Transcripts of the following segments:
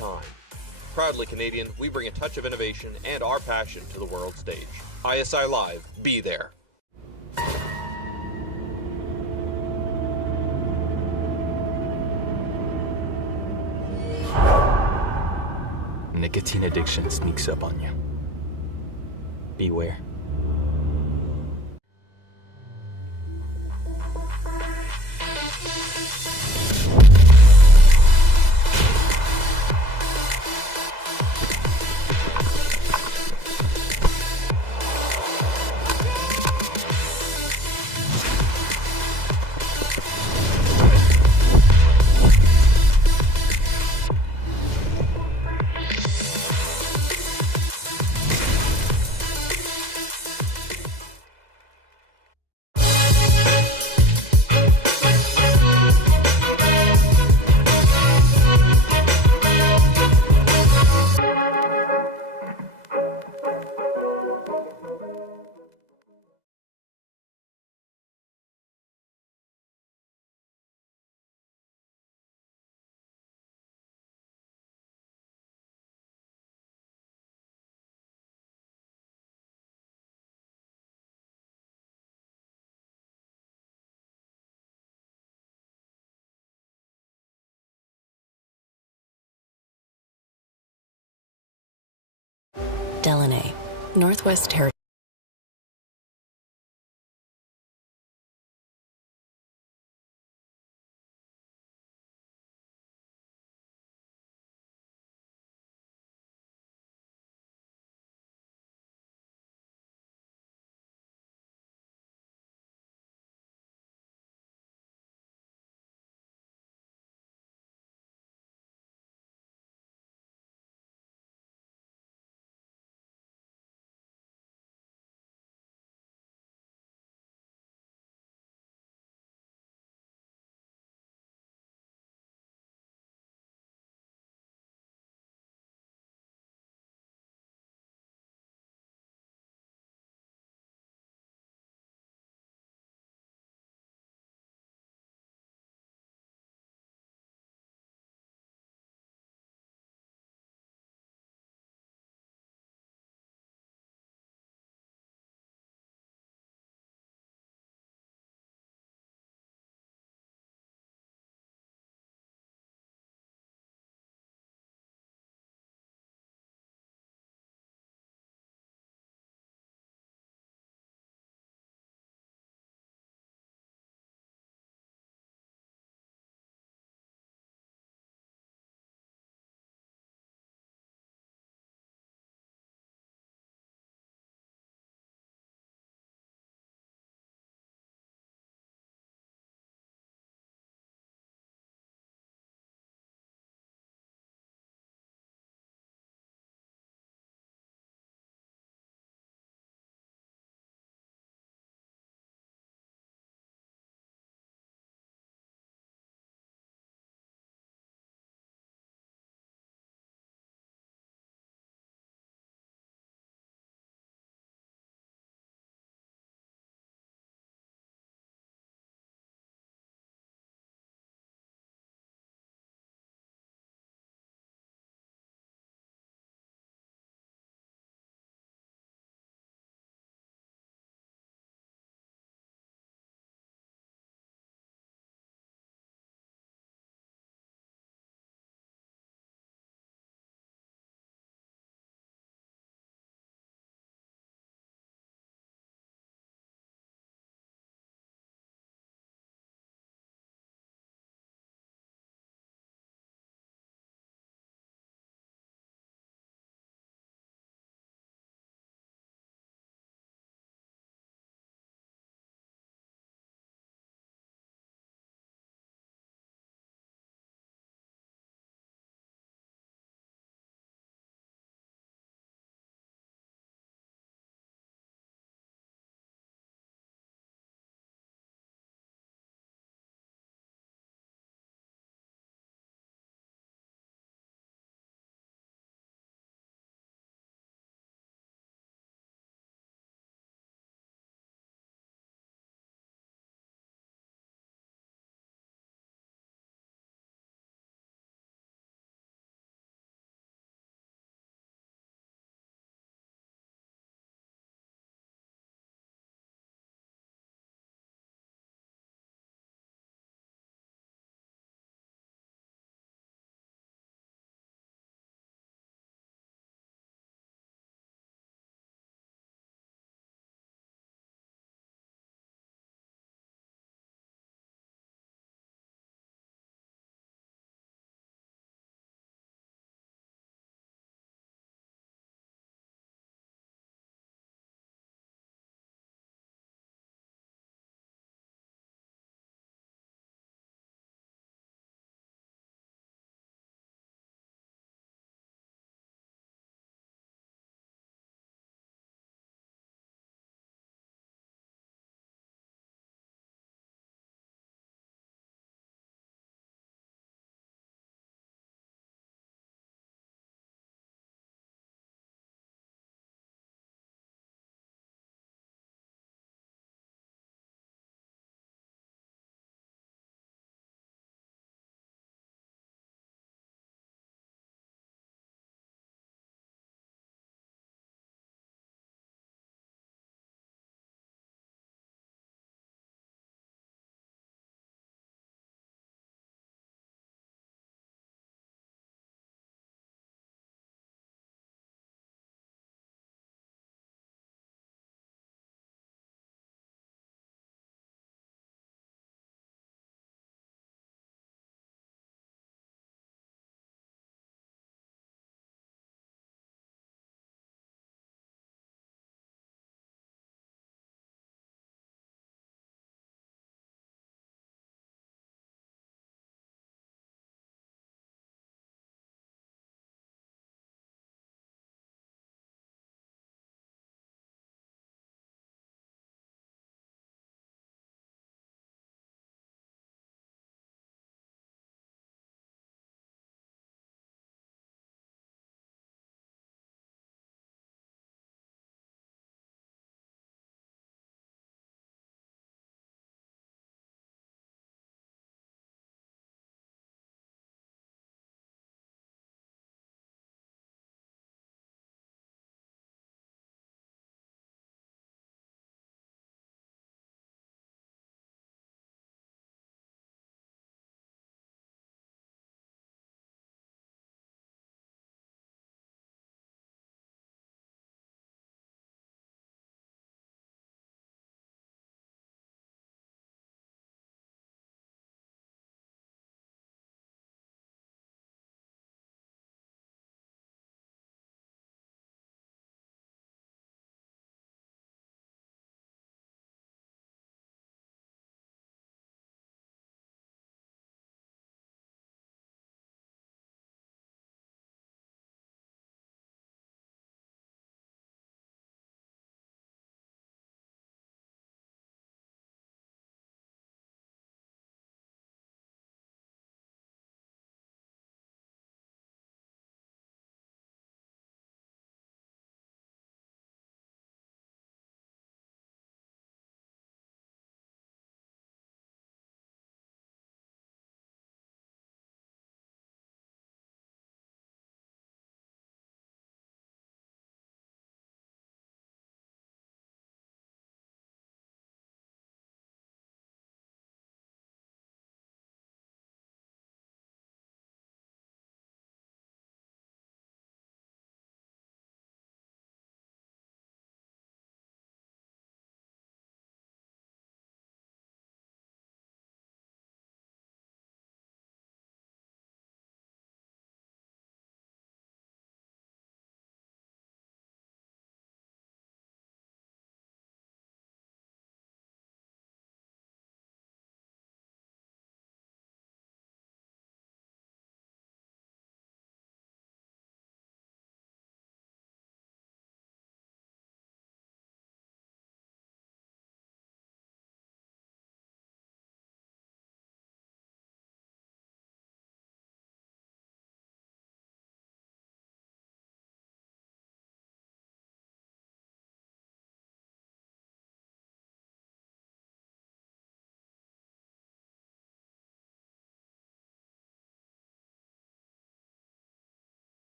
time. Proudly Canadian, we bring a touch of innovation and our passion to the world stage. ISI Live, be there. Nicotine addiction sneaks up on you. Beware. Delaney, Northwest Territory.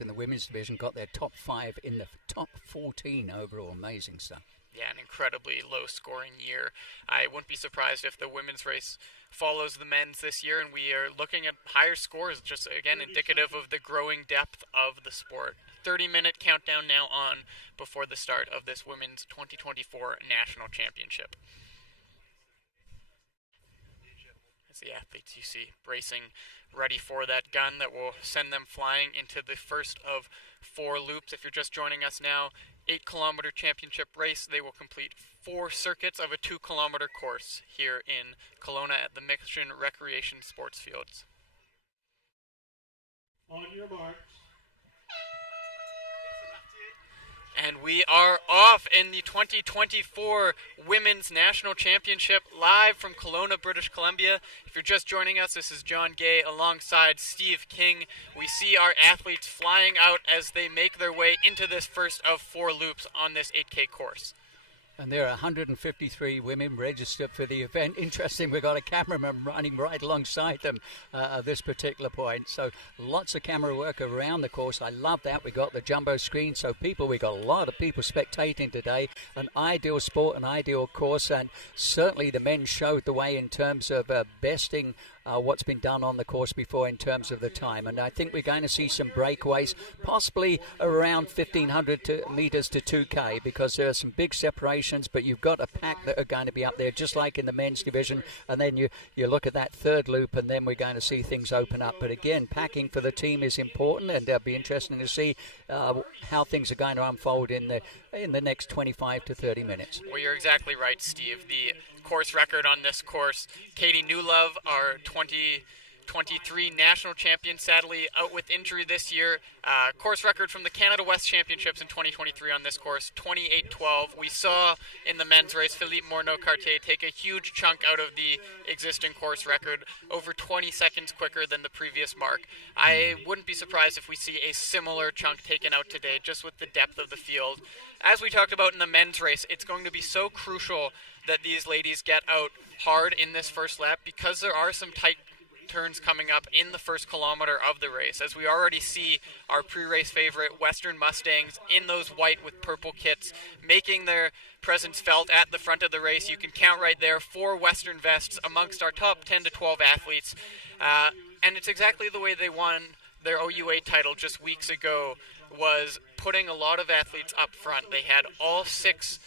in the women's division got their top 5 in the top 14 overall. Amazing stuff. Yeah, an incredibly low-scoring year. I wouldn't be surprised if the women's race follows the men's this year, and we are looking at higher scores, just, again, indicative of the growing depth of the sport. 30-minute countdown now on before the start of this women's 2024 national championship. As the athletes you see bracing, ready for that gun that will send them flying into the first of 4 loops. If you're just joining us now, 8-kilometer championship race. They will complete 4 circuits of a 2-kilometer course here in Kelowna at the Mission Recreation Sports Fields. On your marks. And we are off in the 2024 Women's National Championship live from Kelowna, British Columbia. If you're just joining us, this is John Gay alongside Steve King. We see our athletes flying out as they make their way into this first of 4 loops on this 8K course. And there are 153 women registered for the event. Interesting, we've got a cameraman running right alongside them at this particular point. So lots of camera work around the course. I love that. We got the jumbo screen. So we got a lot of people spectating today. An ideal sport, an ideal course. And certainly the men showed the way in terms of besting what's been done on the course before in terms of the time. And I think we're going to see some breakaways, possibly around 1,500 meters to 2K, because there are some big separations, but you've got a pack that are going to be up there, just like in the men's division. And then you look at that third loop, and then we're going to see things open up. But again, packing for the team is important, and it'll be interesting to see how things are going to unfold in the next 25 to 30 minutes. Well, you're exactly right, Steve. The course record on this course, Katie Newlove, our 2023 national champion, sadly out with injury this year. Course record from the Canada West Championships in 2023 on this course, 28:12. We saw in the men's race Philippe Morneau-Cartier take a huge chunk out of the existing course record, over 20 seconds quicker than the previous mark. I wouldn't be surprised if we see a similar chunk taken out today, just with the depth of the field. As we talked about in the men's race, it's going to be so crucial that these ladies get out hard in this first lap, because there are some tight turns coming up in the first kilometer of the race, as we already see our pre-race favorite Western Mustangs in those white with purple kits making their presence felt at the front of the race. You can count right there 4 Western vests amongst our top 10 to 12 athletes, and it's exactly the way they won their OUA title just weeks ago, was putting a lot of athletes up front. They had all 6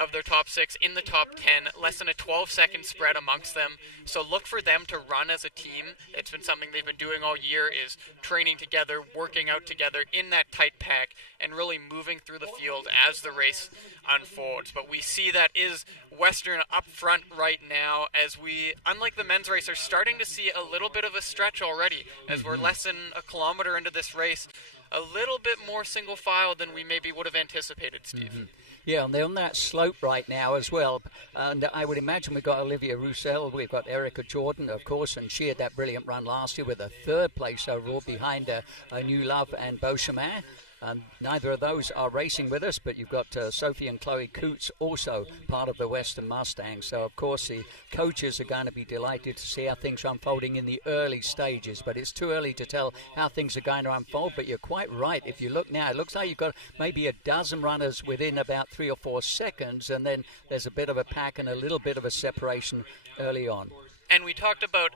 of their top 6 in the top 10, less than a 12-second spread amongst them. So look for them to run as a team. It's been something they've been doing all year, is training together, working out together in that tight pack, and really moving through the field as the race unfolds. But we see that is Western up front right now, as we, unlike the men's race, are starting to see a little bit of a stretch already, as we're less than a kilometer into this race. A little bit more single file than we maybe would have anticipated, Steve. Mm-hmm. Yeah, and they're on that slope right now as well. And I would imagine we've got Olivia Roussel, we've got Erica Jordan, of course, and she had that brilliant run last year with a 3rd place overall behind a New Love and Beauchemin. And neither of those are racing with us, but you've got Sophie and Chloe Coots, also part of the Western Mustangs. So, of course, the coaches are going to be delighted to see how things are unfolding in the early stages. But it's too early to tell how things are going to unfold. But you're quite right. If you look now, it looks like you've got maybe a dozen runners within about 3 or 4 seconds. And then there's a bit of a pack and a little bit of a separation early on. And we talked about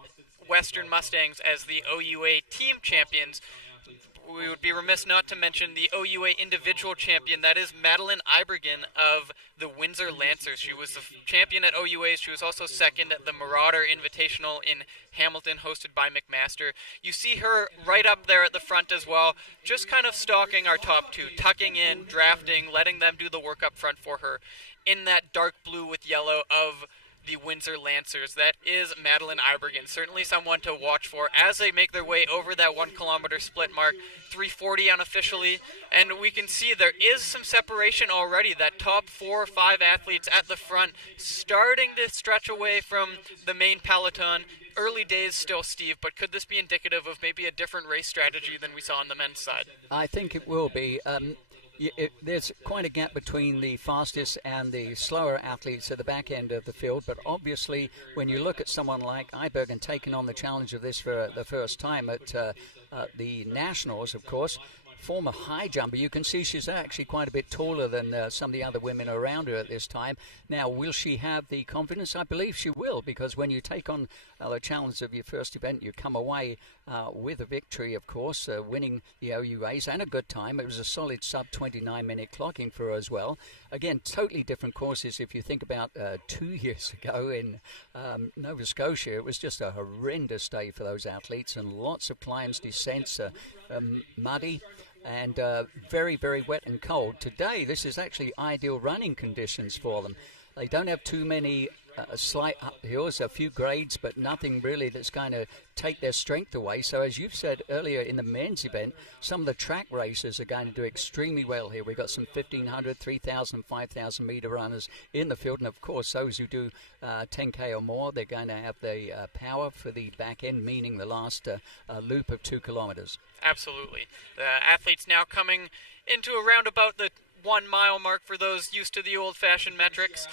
Western Mustangs as the OUA team champions. We would be remiss not to mention the OUA individual champion. That is Madeline Ibergen of the Windsor Lancers. She was the champion at OUA. She was also second at the Marauder Invitational in Hamilton, hosted by McMaster. You see her right up there at the front as well, just kind of stalking our top 2, tucking in, drafting, letting them do the work up front for her in that dark blue with yellow of the Windsor Lancers. That is Madeline Ibergen, certainly someone to watch for as they make their way over that 1 kilometer split mark, 3:40 unofficially, and we can see there is some separation already. That top 4 or 5 athletes at the front starting to stretch away from the main peloton. Early days still, Steve, but could this be indicative of maybe a different race strategy than we saw on the men's side? I think it will be. There's quite a gap between the fastest and the slower athletes at the back end of the field, but obviously when you look at someone like Ibergen taking on the challenge of this for the first time at the Nationals, of course, former high jumper. You can see she's actually quite a bit taller than some of the other women around her at this time. Now, will she have the confidence? I believe she will, because when you take on the challenge of your first event, you come away with a victory, of course, winning the OUAs and a good time. It was a solid sub-29-minute clocking for her as well. Again, totally different courses. If you think about 2 years ago in Nova Scotia, it was just a horrendous day for those athletes, and lots of climbs, descents, muddy, and very, very wet and cold. Today, this is actually ideal running conditions for them. They don't have too many slight uphills, a few grades, but nothing really that's going to take their strength away. So as you've said earlier in the men's event, some of the track races are going to do extremely well here. We've got some 1,500, 3,000, 5,000 meter runners in the field. And of course, those who do 10K or more, they're going to have the power for the back end, meaning the last loop of 2 kilometers. Absolutely. The athletes now coming into around about the 1 mile mark for those used to the old-fashioned metrics.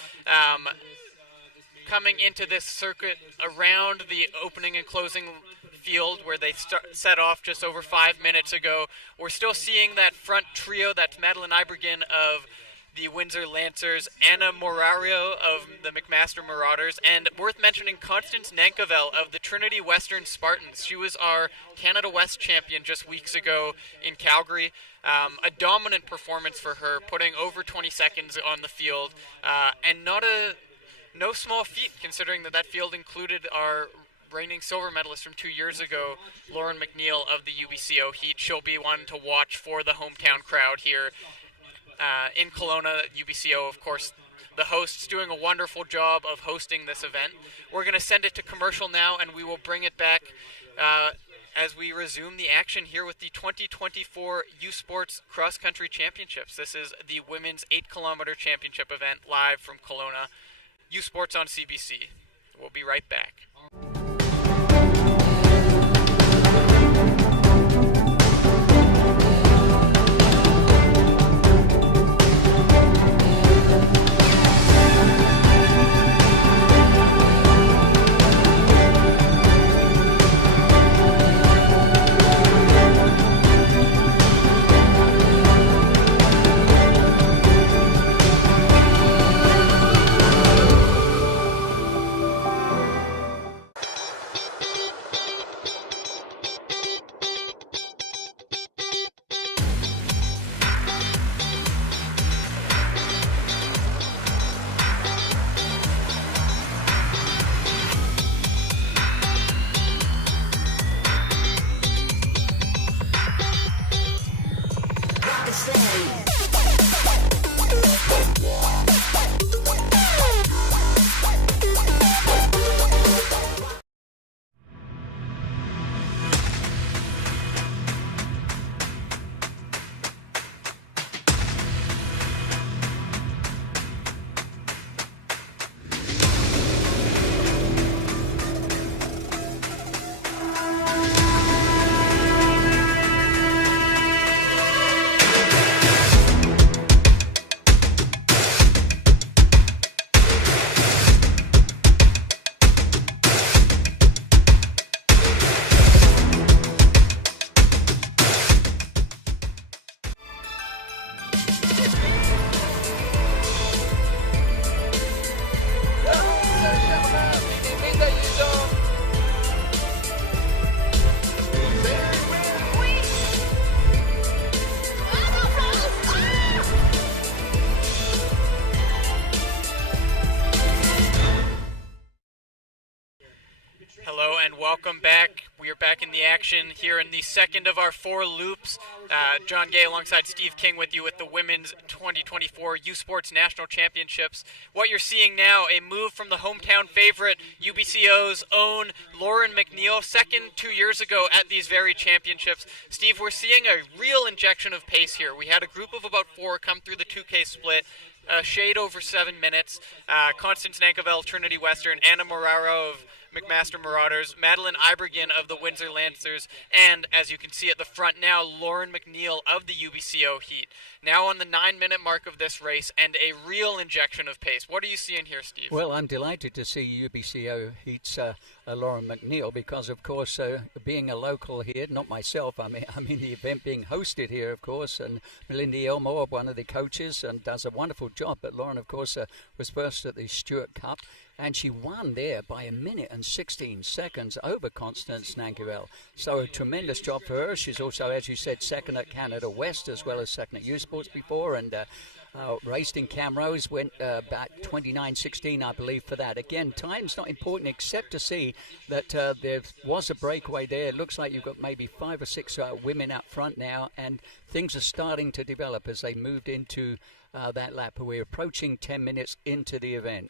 Coming into this circuit around the opening and closing field where they set off just over 5 minutes ago, we're still seeing that front trio. That's Madeline Ibergen of the Windsor Lancers, Anna Morario of the McMaster Marauders, and worth mentioning Constance Nankavel of the Trinity Western Spartans. She was our Canada West champion just weeks ago in Calgary. A dominant performance for her, putting over 20 seconds on the field, and no small feat considering that field included our reigning silver medalist from 2 years ago, Lauren McNeil of the UBCO Heat. She'll be one to watch for the hometown crowd here in Kelowna. UBCO, of course, the hosts, doing a wonderful job of hosting this event. We're going to send it to commercial now, and we will bring it back as we resume the action here with the 2024 U Sports Cross Country Championships. This is the women's 8-kilometer championship event live from Kelowna. U Sports on CBC. We'll be right back. Hello and welcome back. We are back in the action here in the second of our 4 loops. John Gay alongside Steve King with you with the Women's 2024 U Sports National Championships. What you're seeing now, a move from the hometown favorite, UBCO's own Lauren McNeil, second 2 years ago at these very championships. Steve, we're seeing a real injection of pace here. We had a group of about 4 come through the 2K split. Shade over 7 minutes. Constance Nankavel, Trinity Western, Anna Moraro of McMaster Marauders, Madeline Ibergen of the Windsor Lancers, and as you can see at the front now, Lauren McNeil of the UBCO Heat. Now on the 9-minute mark of this race, and a real injection of pace. What are you seeing here, Steve? Well, I'm delighted to see UBCO Heat's Lauren McNeil because, of course, being a local here, not myself, I mean the event being hosted here, of course, and Melinda Elmore, one of the coaches, and does a wonderful job. But Lauren, of course, was first at the Stewart Cup, and she won there by 1 minute and 16 seconds over Constance Nankerville. So a tremendous job for her. She's also, as you said, second at Canada West as well as second at U Sports before, and raced in Camrose, went back 29.16, I believe, for that. Again, time's not important except to see that there was a breakaway there. It looks like you've got maybe 5 or 6 women out front now, and things are starting to develop as they moved into that lap. We're approaching 10 minutes into the event.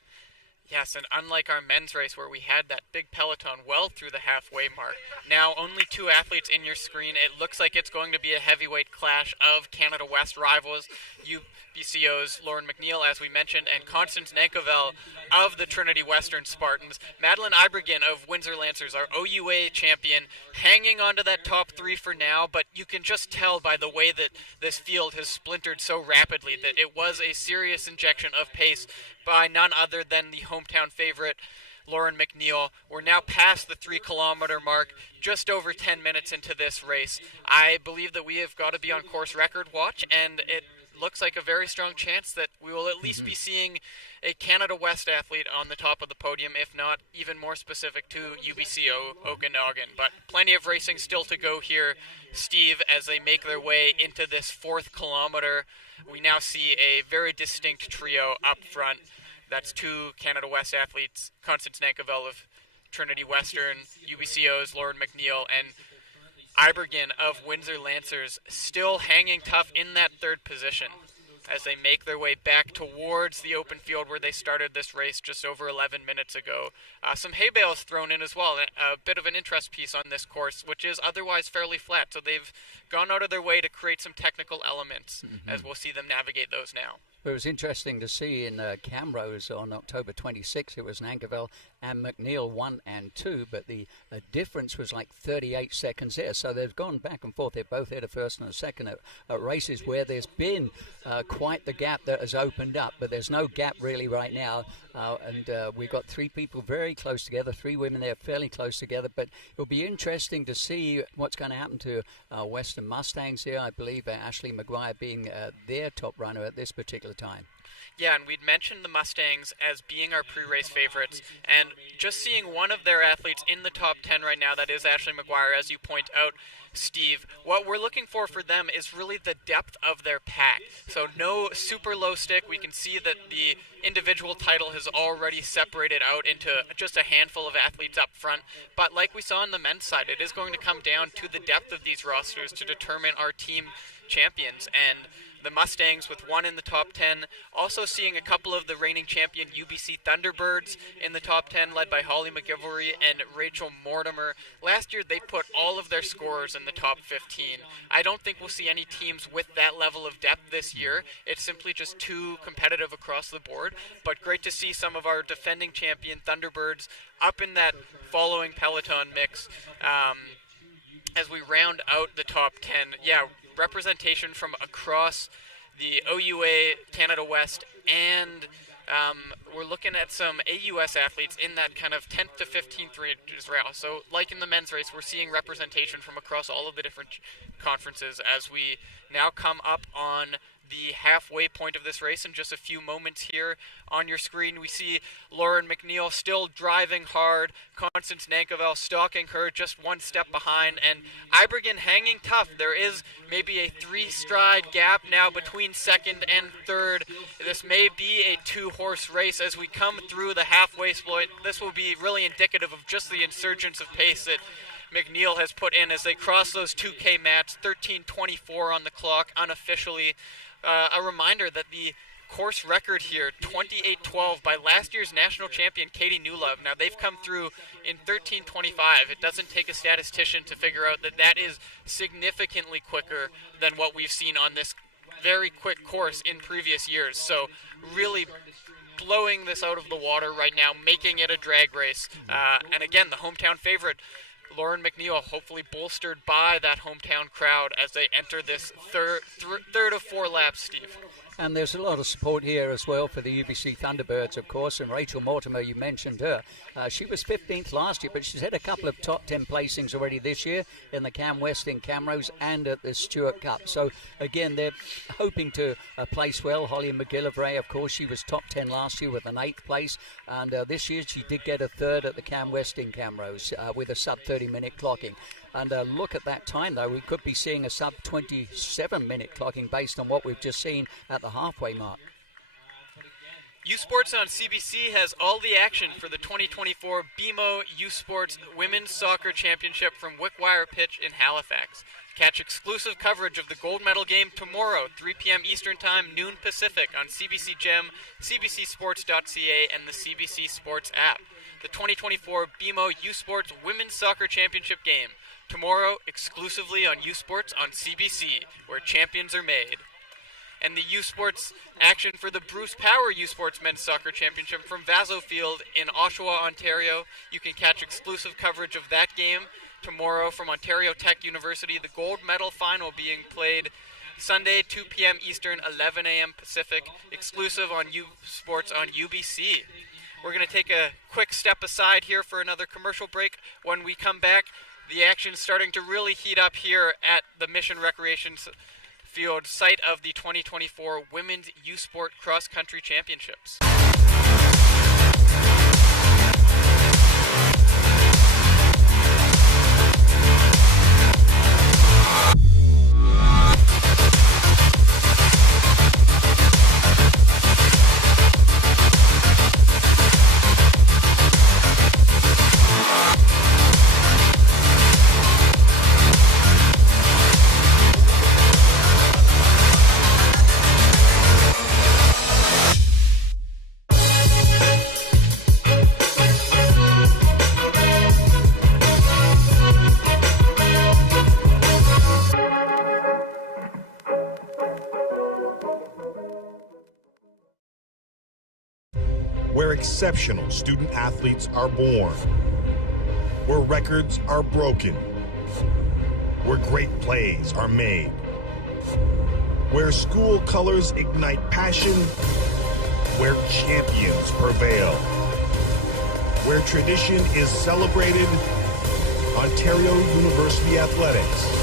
Yes, and unlike our men's race where we had that big peloton well through the halfway mark, now only 2 athletes in your screen. It looks like it's going to be a heavyweight clash of Canada West rivals. UBCO's Lauren McNeil, as we mentioned, and Constance Nankerville of the Trinity Western Spartans. Madeline Ibergen of Windsor Lancers, our OUA champion, hanging on to that top 3 for now, but you can just tell by the way that this field has splintered so rapidly that it was a serious injection of pace by none other than the hometown favorite, Lauren McNeil. We're now past the 3-kilometer mark, just over 10 minutes into this race. I believe that we have got to be on course record watch, and it looks like a very strong chance that we will at least be seeing a Canada West athlete on the top of the podium, if not even more specific to UBCO Okanagan. But plenty of racing still to go here, Steve, as they make their way into this 4th kilometer. We now see a very distinct trio up front. That's 2 Canada West athletes, Constance Nankerville of Trinity Western, UBCO's Lauren McNeil, and Ibergen of Windsor Lancers still hanging tough in that 3rd position as they make their way back towards the open field where they started this race just over 11 minutes ago. Some hay bales thrown in as well, a bit of an interest piece on this course, which is otherwise fairly flat, so they've gone out of their way to create some technical elements, as we'll see them navigate those now. It was interesting to see in Camrose on October 26th, it was Nankerville and McNeil 1 and 2, but the difference was like 38 seconds there. So they've gone back and forth. They both had a first and a second at races where there's been quite the gap that has opened up, but there's no gap really right now. And we've got 3 people very close together, 3 women there fairly close together, but it'll be interesting to see what's going to happen to Western Mustangs here. I believe Ashley McGuire being their top runner at this particular time. Yeah, and we'd mentioned the Mustangs as being our pre-race favorites, and just seeing one of their athletes in the top 10 right now, that is Ashley McGuire, as you point out, Steve. What we're looking for them is really the depth of their pack. So no super low stick. We can see that the individual title has already separated out into just a handful of athletes up front. But like we saw on the men's side, it is going to come down to the depth of these rosters to determine our team champions. And the Mustangs with 1 in the top 10. Also seeing a couple of the reigning champion UBC Thunderbirds in the top 10, led by Holly McGivory and Rachel Mortimer. Last year, they put all of their scorers in the top 15. I don't think we'll see any teams with that level of depth this year. It's simply just too competitive across the board. But great to see some of our defending champion Thunderbirds up in that following peloton mix. As we round out the top 10, representation from across the OUA, Canada West, and we're looking at some AUS athletes in that kind of 10th to 15th range as well. So like in the men's race, we're seeing representation from across all of the different conferences as we now come up on the halfway point of this race. In just a few moments here on your screen, we see Lauren McNeil still driving hard, Constance Nankerville stalking her just 1 step behind, and Ibergen hanging tough. There is maybe a 3-stride gap now between 2nd and 3rd. This may be a 2-horse race as we come through the halfway point. This will be really indicative of just the insurgence of pace that McNeil has put in as they cross those 2K mats. 13:24 on the clock unofficially. A reminder that the course record here, 28:12 by last year's national champion Katie Newlove. Now they've come through in 13:25. It doesn't take a statistician to figure out that that is significantly quicker than what we've seen on this very quick course in previous years. So really blowing this out of the water right now, making it a drag race. And again, the hometown favorite, Lauren McNeil, hopefully bolstered by that hometown crowd as they enter this third of 4 laps, Steve. And there's a lot of support here as well for the UBC Thunderbirds, of course. And Rachel Mortimer, you mentioned her. She was 15th last year, but she's had a couple of top 10 placings already this year in the Cam Westing Camrose and at the Stewart Cup. So, again, they're hoping to place well. Holly McGillivray, of course, she was top 10 last year with an 8th place. And this year she did get a 3rd at the Cam Westing Camrose with a sub 30-minute clocking. And look at that time, though. We could be seeing a sub-27-minute clocking based on what we've just seen at the halfway mark. U Sports on CBC has all the action for the 2024 BMO U Sports Women's Soccer Championship from Wickwire Pitch in Halifax. Catch exclusive coverage of the gold medal game tomorrow, 3 p.m. Eastern Time, noon Pacific, on CBC Gem, cbcsports.ca, and the CBC Sports app. The 2024 BMO U Sports Women's Soccer Championship game. Tomorrow, exclusively on U Sports on CBC, where champions are made. And the U Sports action for the Bruce Power U Sports Men's Soccer Championship from Vaso Field in Oshawa, Ontario. You can catch exclusive coverage of that game tomorrow from Ontario Tech University. The gold medal final being played Sunday, 2 p.m. Eastern, 11 a.m. Pacific, exclusive on U Sports on UBC. We're going to take a quick step aside here for another commercial break. When we come back, the action's starting to really heat up here at the Mission Recreation Field, site of the 2024 Women's U Sport Cross Country Championships. Where exceptional student athletes are born, where records are broken, where great plays are made, where school colors ignite passion, where champions prevail, where tradition is celebrated, Ontario University Athletics.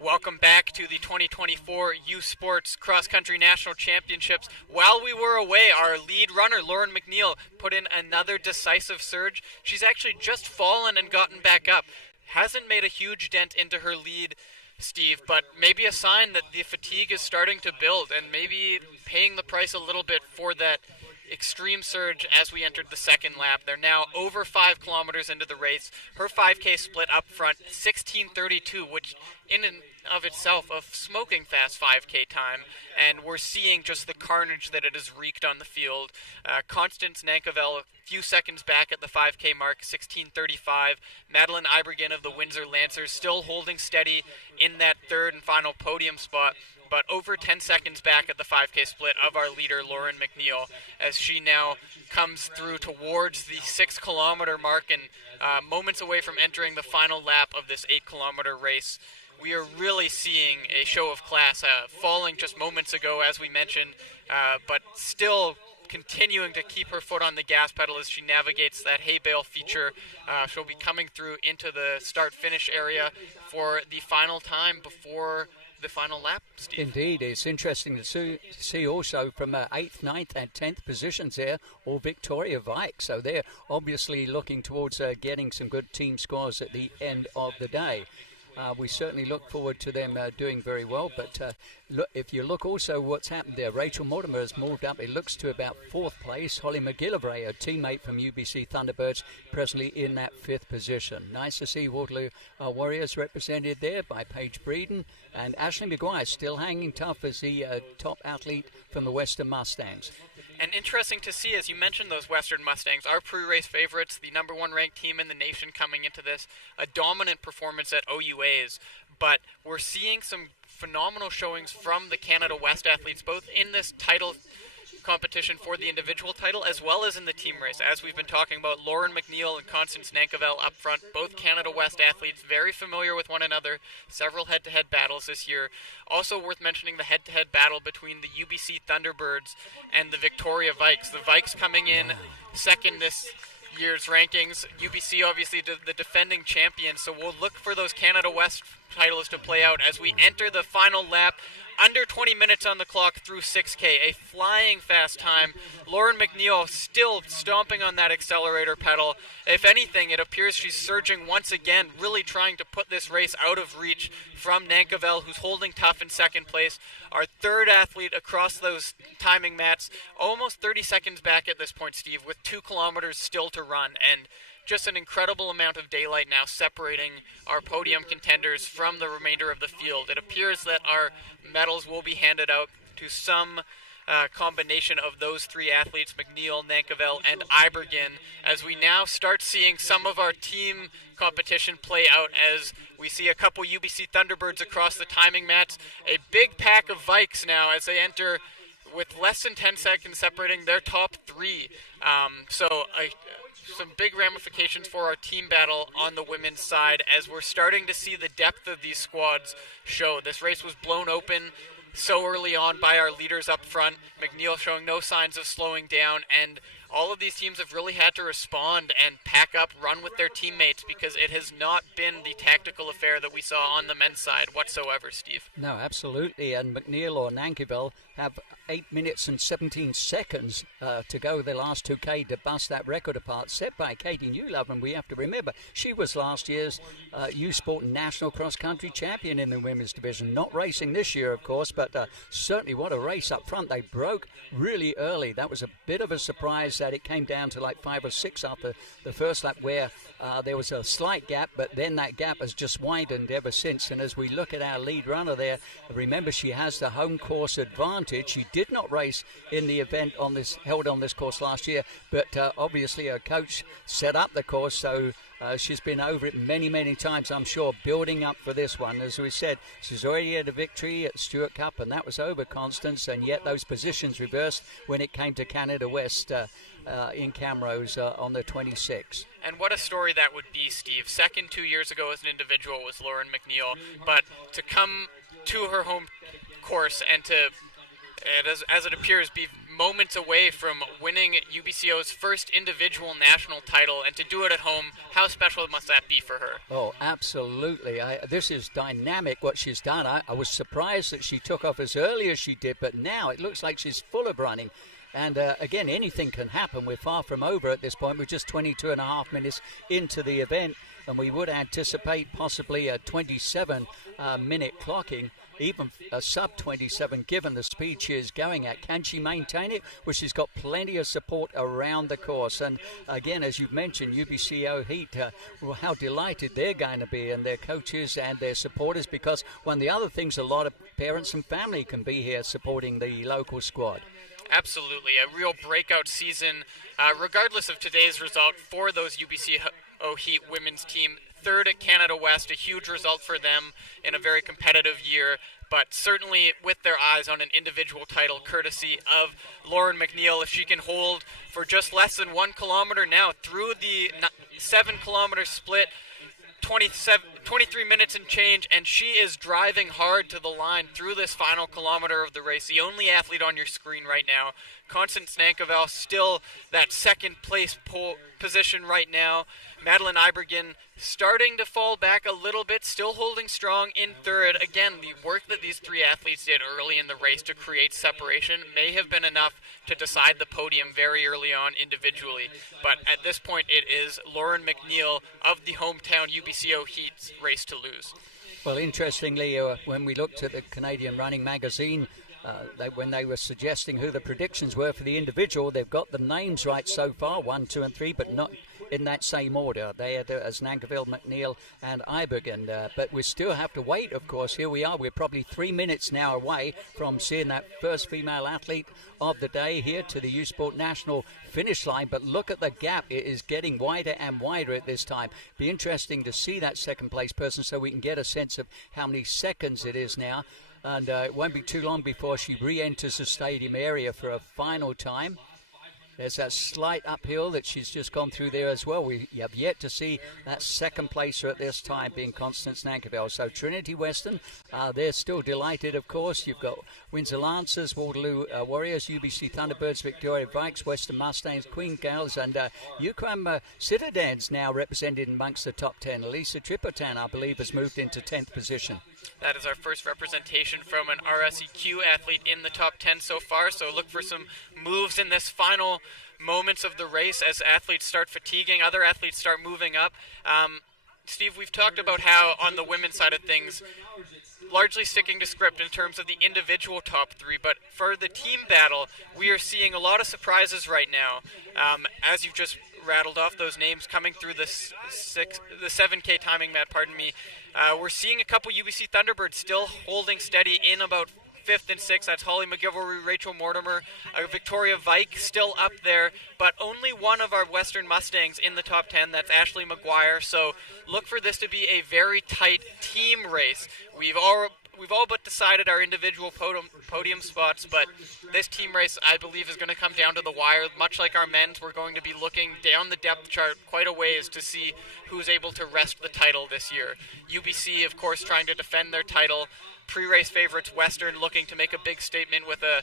Welcome back to the 2024 U Sports Cross Country National Championships. While we were away, our lead runner, Lauren McNeil, put in another decisive surge. She's actually just fallen and gotten back up. Hasn't made a huge dent into her lead, Steve, but maybe a sign that the fatigue is starting to build and maybe paying the price a little bit for that extreme surge as we entered the second lap. They're now over 5 kilometers into the race. Her 5K split up front, 16:32, which in and of itself a smoking fast 5K time, and we're seeing just the carnage that it has wreaked on the field. Constance Nankovell a few seconds back at the 5K mark, 16:35. Madeline Ibergen of the Windsor Lancers still holding steady in that third and final podium spot, but over 10 seconds back at the 5K split of our leader, Lauren McNeil, as she now comes through towards the 6 kilometer mark and moments away from entering the final lap of this 8 kilometer race. We are really seeing a show of class, falling just moments ago, as we mentioned, but still continuing to keep her foot on the gas pedal as she navigates that hay bale feature. She'll be coming through into the start-finish area for the final time before the final lap, Steve. Indeed, it's interesting to see also from 8th, 9th and 10th positions there, all Victoria Vikes. So they're obviously looking towards getting some good team scores at the end of the day. We certainly look forward to them doing very well. But look, if you look also what's happened there, Rachel Mortimer has moved up. It looks to about 4th place. Holly McGillivray, a teammate from UBC Thunderbirds, presently in that 5th position. Nice to see Waterloo Warriors represented there by Paige Breeden. And Ashley McGuire still hanging tough as the top athlete from the Western Mustangs. And interesting to see, as you mentioned, those Western Mustangs, our pre-race favorites, the number 1 ranked team in the nation coming into this, a dominant performance at OUAs. But we're seeing some phenomenal showings from the Canada West athletes, both in this title competition for the individual title as well as in the team race. As we've been talking about, Lauren McNeil and Constance Nankerville up front, both Canada West athletes, very familiar with one another, several head-to-head battles this year. Also worth mentioning the head-to-head battle between the UBC Thunderbirds and the Victoria Vikes. The Vikes coming in second this year's rankings. UBC obviously the defending champion, so we'll look for those Canada West titles to play out as we enter the final lap. Under 20 minutes on the clock through 6K, a flying fast time. Lauren McNeil still stomping on that accelerator pedal. If anything, it appears she's surging once again, really trying to put this race out of reach from Nankerville, who's holding tough in second place. Our third athlete across those timing mats, almost 30 seconds back at this point, Steve, with 2 kilometers still to run. And just an incredible amount of daylight now separating our podium contenders from the remainder of the field. It appears that our medals will be handed out to some combination of those 3 athletes, McNeil, Nankerville, and Ibergen, as we now start seeing some of our team competition play out as we see a couple UBC Thunderbirds across the timing mats. A big pack of Vikes now as they enter with less than 10 seconds separating their top 3. Some big ramifications for our team battle on the women's side as we're starting to see the depth of these squads show. This race was blown open so early on by our leaders up front. McNeil showing no signs of slowing down, and all of these teams have really had to respond and pack up, run with their teammates, because it has not been the tactical affair that we saw on the men's side whatsoever, Steve. No, absolutely. And McNeil or Nankerville have 8 minutes and 17 seconds to go the last 2K to bust that record apart set by Katie Newlove. And we have to remember, she was last year's U Sport National Cross Country champion in the women's division. Not racing this year, of course, but certainly what a race up front. They broke really early. That was a bit of a surprise that it came down to like 5 or 6 after the first lap, where there was a slight gap, but then that gap has just widened ever since. And as we look at our lead runner there, remember she has the home course advantage. She did not race in the event held on this course last year, but obviously her coach set up the course, so she's been over it many, many times, I'm sure, building up for this one. As we said, she's already had a victory at Stewart Cup, and that was over Constance, and yet those positions reversed when it came to Canada West in Camrose on the 26th. And what a story that would be, Steve. Second 2 years ago as an individual was Lauren McNeil, but to come to her home course and to, as it appears, be moments away from winning UBCO's first individual national title, and to do it at home, how special must that be for her? Oh, absolutely. This is dynamic what she's done. I was surprised that she took off as early as she did, but now it looks like she's full of running. And again, anything can happen. We're far from over at this point. We're just 22 and a half minutes into the event, and we would anticipate possibly a 27-minute clocking, even a sub-27 given the speed she is going at. Can she maintain it? Well, she's got plenty of support around the course. And again, as you've mentioned, UBCO Heat, how delighted they're going to be, and their coaches and their supporters, because one of the other things, a lot of parents and family can be here supporting the local squad. Absolutely, a real breakout season, regardless of today's result for those UBCO Heat women's team. Third at Canada West, a huge result for them in a very competitive year, but certainly with their eyes on an individual title courtesy of Lauren McNeil. If she can hold for just less than 1 kilometer now through the 7-kilometer split, 23 minutes and change, and she is driving hard to the line through this final kilometer of the race. The only athlete on your screen right now, Constance Nankerville, still that second place position right now. Madeline Ibergen starting to fall back a little bit, still holding strong in third. Again, the work that these three athletes did early in the race to create separation may have been enough to decide the podium very early on individually. But at this point, it is Lauren McNeil of the hometown UBCO Heats race to lose. Well, interestingly, when we looked at the Canadian Running Magazine, when they were suggesting who the predictions were for the individual, they've got the names right so far, 1, 2, and 3, but not in that same order. They are as Nankivell, McNeil, and Ibergen. But we still have to wait, of course. Here we are. We're probably 3 minutes now away from seeing that first female athlete of the day here to the U Sport National finish line. But look at the gap. It is getting wider and wider at this time. Be interesting to see that second place person so we can get a sense of how many seconds it is now. And it won't be too long before she re-enters the stadium area for a final time. There's that slight uphill that she's just gone through there as well. We have yet to see that second placer at this time being Constance Nankivell. So Trinity Western, they're still delighted, of course. You've got Windsor Lancers, Waterloo Warriors, UBC Thunderbirds, Victoria Vikes, Western Mustangs, Queen Gals, and UQAM Citadans now represented amongst the top 10. Lisa Tripotan, I believe, has moved into 10th position. That is our first representation from an RSEQ athlete in the top 10 so far, so look for some moves in this final moments of the race as athletes start fatiguing, other athletes start moving up. Steve, we've talked about how on the women's side of things, largely sticking to script in terms of the individual top three, but for the team battle, we are seeing a lot of surprises right now. As you've just rattled off those names coming through the 7K timing mat, we're seeing a couple UBC Thunderbirds still holding steady in about 5th and 6th. That's Holly McGilvery, Rachel Mortimer, Victoria Vike still up there, but only one of our Western Mustangs in the top 10. That's Ashley McGuire. So look for this to be a very tight team race. We've all but decided our individual podium spots, but this team race, I believe, is going to come down to the wire. Much like our men's, we're going to be looking down the depth chart quite a ways to see who's able to wrest the title this year. UBC, of course, trying to defend their title. Pre-race favorites Western looking to make a big statement with a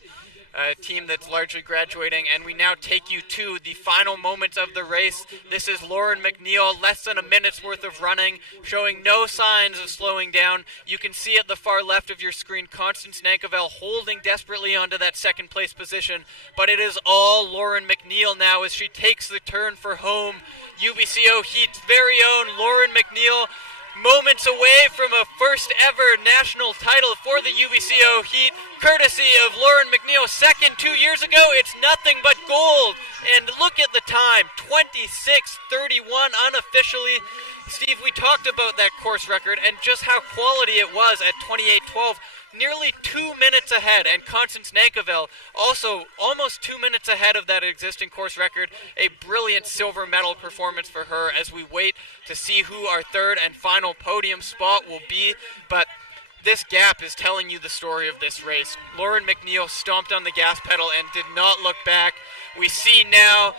team that's largely graduating, and we now take you to the final moments of the race. This is Lauren McNeil, less than a minute's worth of running, showing no signs of slowing down. You can see at the far left of your screen Constance Nankivell holding desperately onto that second place position, but it is all Lauren McNeil now as she takes the turn for home. UBCO Heat's very own Lauren McNeil, moments away from a first ever national title for the UBCO Heat, courtesy of Lauren McNeil, second 2 years ago. It's nothing but gold. And look at the time, 26:31 unofficially. Steve, we talked about that course record and just how quality it was at 28:12. Nearly 2 minutes ahead, and Constance Nankivell also almost 2 minutes ahead of that existing course record. A brilliant silver medal performance for her as we wait to see who our third and final podium spot will be. But this gap is telling you the story of this race. Lauren McNeil stomped on the gas pedal and did not look back. We see now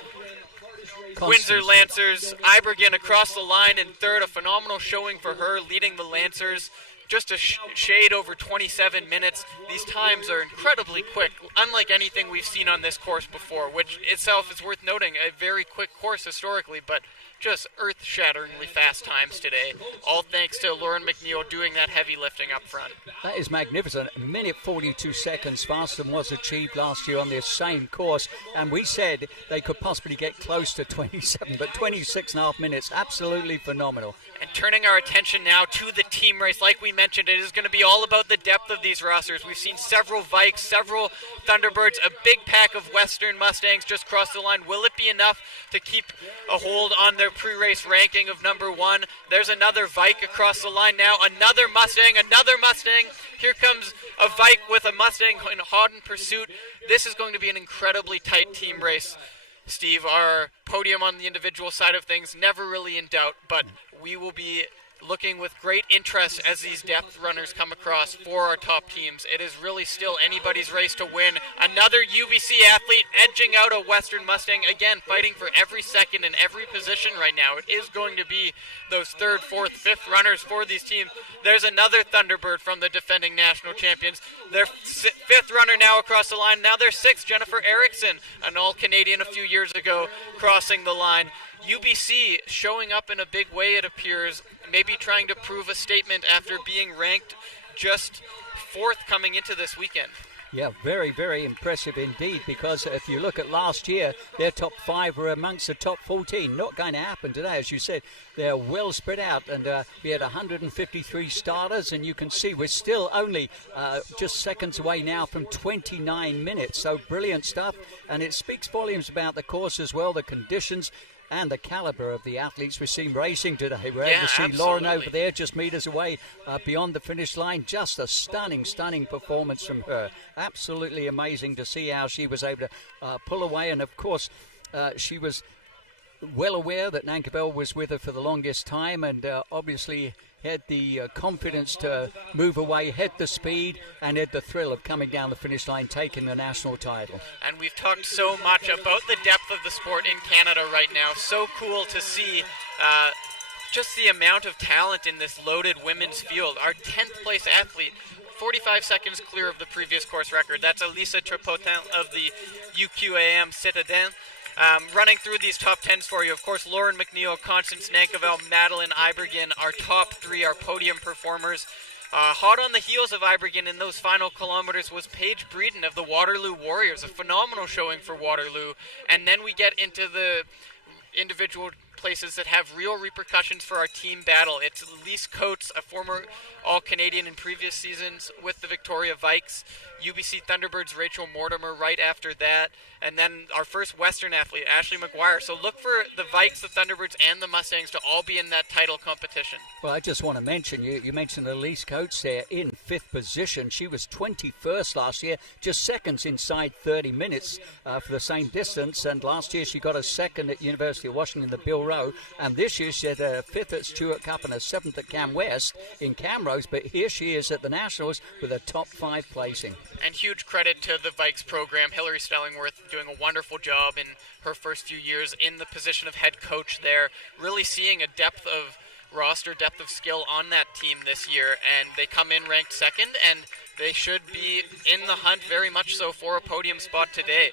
Windsor Lancers, Ibergen across the line in third, a phenomenal showing for her, leading the Lancers just a shade over 27 minutes. These times are incredibly quick, unlike anything we've seen on this course before, which itself is worth noting, a very quick course historically, but just earth-shatteringly fast times today, all thanks to Lauren McNeil doing that heavy lifting up front. That is magnificent. A minute 42 seconds faster than was achieved last year on this same course, and we said they could possibly get close to 27, but 26 and a half minutes, absolutely phenomenal. And turning our attention now to the team race, like we mentioned, it is going to be all about the depth of these rosters. We've seen several Vikes, several Thunderbirds, a big pack of Western Mustangs just cross the line. Will it be enough to keep a hold on their pre-race ranking of number one? There's another Vike across the line now, another Mustang, another Mustang. Here comes a Vike with a Mustang in hot in pursuit. This is going to be an incredibly tight team race. Steve, our podium on the individual side of things, never really in doubt, but we will be looking with great interest as these depth runners come across for our top teams. It is really still anybody's race to win. Another UBC athlete edging out a Western Mustang, again fighting for every second in every position right now. It is going to be those third, fourth, fifth runners for these teams. There's another Thunderbird from the defending national champions. Their fifth runner now across the line. Now their sixth, Jennifer Erickson, an all-Canadian a few years ago, crossing the line. UBC showing up in a big way, it appears, maybe trying to prove a statement after being ranked just fourth coming into this weekend. Yeah, very, very impressive indeed, because if you look at last year, their top 5 were amongst the top 14. Not going to happen today, as you said. They're well spread out, and we had 153 starters, and you can see we're still only just seconds away now from 29 minutes. So brilliant stuff, and it speaks volumes about the course as well, the conditions, and the caliber of the athletes we've seen racing today. We're able to see absolutely. Lauren over there just meters away beyond the finish line. Just a stunning performance from her. Absolutely amazing to see how she was able to pull away. And of course, she was well aware that Nanka Bell was with her for the longest time, and obviously had the confidence to move away, had the speed, and had the thrill of coming down the finish line, taking the national title. And we've talked so much about the depth of the sport in Canada right now. So cool to see just the amount of talent in this loaded women's field. Our 10th place athlete, 45 seconds clear of the previous course record. That's Elisa Trepotin of the UQAM Citadin. Running through these top 10s for you, of course, Lauren McNeil, Constance Nankerville, Madeline Ibergen, our top 3, our podium performers. Hot on the heels of Ibergen in those final kilometers was Paige Breeden of the Waterloo Warriors, a phenomenal showing for Waterloo. And then we get into the individual places that have real repercussions for our team battle. It's Lise Coates, a former All-Canadian in previous seasons with the Victoria Vikes. UBC Thunderbirds Rachel Mortimer right after that. And then our first Western athlete, Ashley McGuire. So look for the Vikes, the Thunderbirds, and the Mustangs to all be in that title competition. Well, I just want to mention, you mentioned Elise Coates there in 5th position. She was 21st last year, just seconds inside 30 minutes for the same distance. And last year she got a 2nd at University of Washington, the Bill Rowe. And this year she had a 5th at Stuart Cup and a 7th at Cam West in Camrose. But here she is at the Nationals with a top 5 placing. And huge credit to the Vikes program. Hillary Stellingworth doing a wonderful job in her first few years in the position of head coach there. Really seeing a depth of roster, depth of skill on that team this year. And they come in ranked 2nd, and they should be in the hunt very much so for a podium spot today.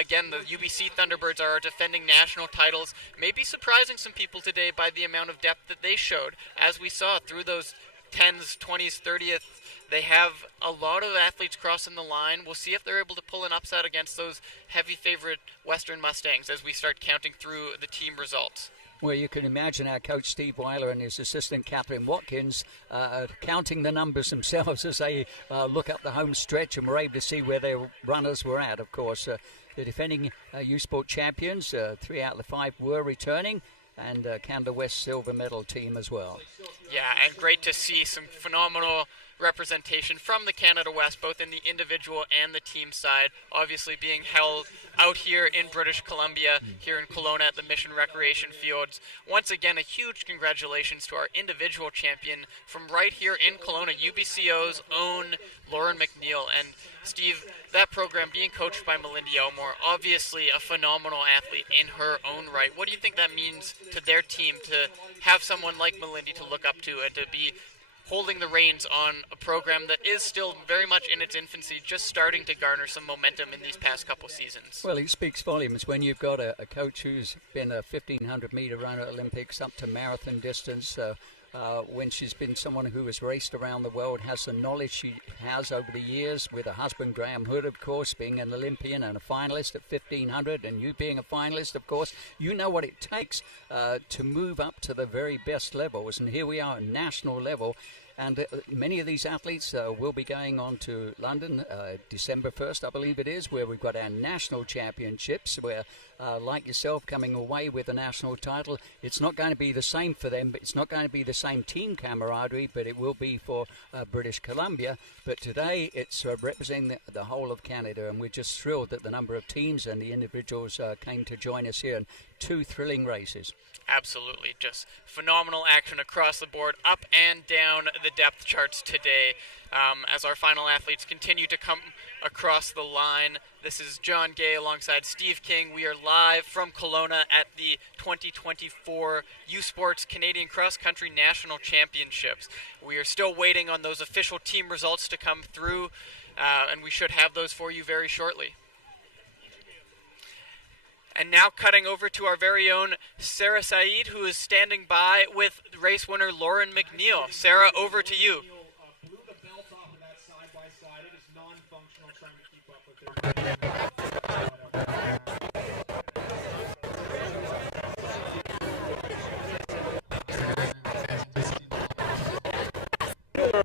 Again, the UBC Thunderbirds are our defending national titles, maybe surprising some people today by the amount of depth that they showed. As we saw through those 10s, 20s, 30th, they have a lot of athletes crossing the line. We'll see if they're able to pull an upset against those heavy favorite Western Mustangs as we start counting through the team results. Well, you can imagine our coach Steve Weiler and his assistant Catherine Watkins counting the numbers themselves as they look up the home stretch, and were able to see where their runners were at. Of course, the defending U Sport champions, 3 out of the 5 were returning, and Canada West silver medal team as well. Yeah, and great to see some phenomenal representation from the Canada West, both in the individual and the team side, obviously being held out here in British Columbia, here in Kelowna at the Mission Recreation Fields. Once again, a huge congratulations to our individual champion from right here in Kelowna, UBCO's own Lauren McNeil. And Steve, that program being coached by Melindy Elmore, obviously a phenomenal athlete in her own right. What do you think that means to their team to have someone like Melindy to look up to and to be holding the reins on a program that is still very much in its infancy, just starting to garner some momentum in these past couple seasons? Well, it speaks volumes when you've got a coach who's been a 1,500-meter runner at Olympics up to marathon distance, when she's been someone who has raced around the world, has the knowledge she has over the years, with her husband Graham Hood, of course, being an Olympian and a finalist at 1,500, and you being a finalist, of course. You know what it takes to move up to the very best levels, and here we are at national level. And many of these athletes will be going on to London December 1st, I believe it is, where we've got our national championships, where, like yourself, coming away with a national title. It's not going to be the same for them, but it's not going to be the same team camaraderie, but it will be for British Columbia. But today it's representing the whole of Canada, and we're just thrilled that the number of teams and the individuals came to join us here in 2 thrilling races. Absolutely. Just phenomenal action across the board, up and down the depth charts today, as our final athletes continue to come across the line. This is John Gay alongside Steve King. We are live from Kelowna at the 2024 U Sports Canadian Cross Country National Championships. We are still waiting on those official team results to come through, and we should have those for you very shortly. And now cutting over to our very own Sarah Saeed, who is standing by with race winner Lauren McNeil. Sarah, over to you. Blew the belt off of that side by side. It is non-functional trying to keep up with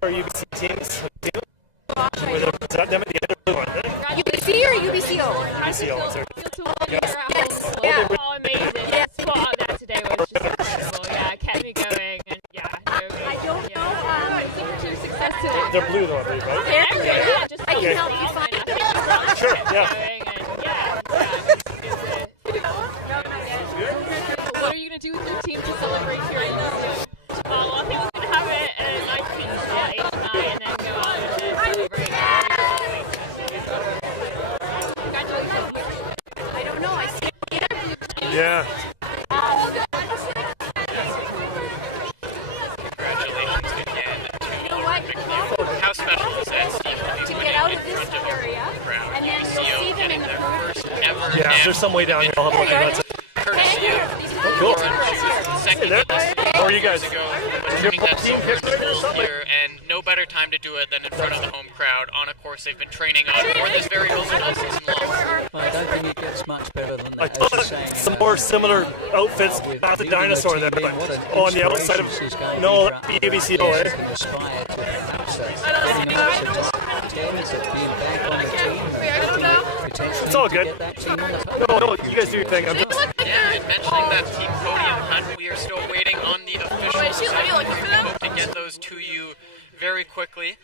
Or UBC teams? Is that them at the end of the UBC or UBCO? UBCO, sorry. Yes. Yeah. Oh, amazing. Yeah. Spot that today was just incredible. Yeah, it kept me going. And yeah, I don't know. Super success today. They're blue though, I believe, right? Yeah, just I can help you find it. Sure, yeah. What are you going to do with your team to celebrate here in this? I think we're going to have a nice pizza tonight and then go on and celebrate. Congratulations. I don't know. I see it. Yeah. Congratulations again You to know Lauren what? McNeil. How special is that, Steve, To winning get out in of this front of area, a crowd? and then you'll UBCO see them getting in the their front. first ever Yeah, there's some way down here. I'll have a look at that. courtesy of Cool. second Hey there. How are you guys? ago, Your winning that team silver picture or gold something? here, and no better time to do it than in front of the home crowd on a course they've been training on for this very moment all season long. Well, I don't think it gets much better than I that. thought As you're saying, some more similar outfits, not the dinosaur there, but on the outside of, no, the UBCO, eh? Aspire to perhaps getting them also to 10, to being back on the team, potentially It's all to good. get that team on the podium. No, you guys do your thing. I'm just, Yeah, and mentioning that team podium hunt, we are still waiting on the official results. We hope to get those to you very quickly.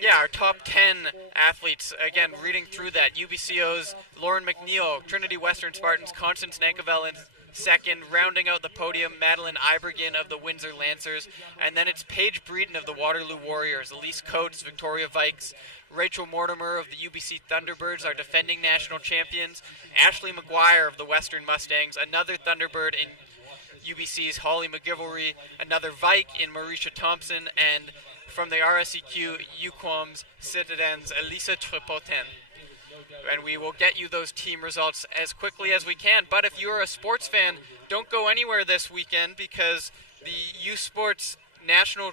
Yeah, our top 10 athletes, again, reading through that, UBCO's Lauren McNeil, Trinity Western Spartans, Constance Nankervel in second, rounding out the podium, Madeline Ibergen of the Windsor Lancers, and then it's Paige Breeden of the Waterloo Warriors, Elise Coates, Victoria Vikes, Rachel Mortimer of the UBC Thunderbirds, our defending national champions, Ashley McGuire of the Western Mustangs, another Thunderbird in UBC's Holly McGivelry, another Vike in Marisha Thompson, and from the RSEQ, UQAM's Citadins, Elisa Tripotin. And we will get you those team results as quickly as we can. But if you're a sports fan, don't go anywhere this weekend because the U Sports National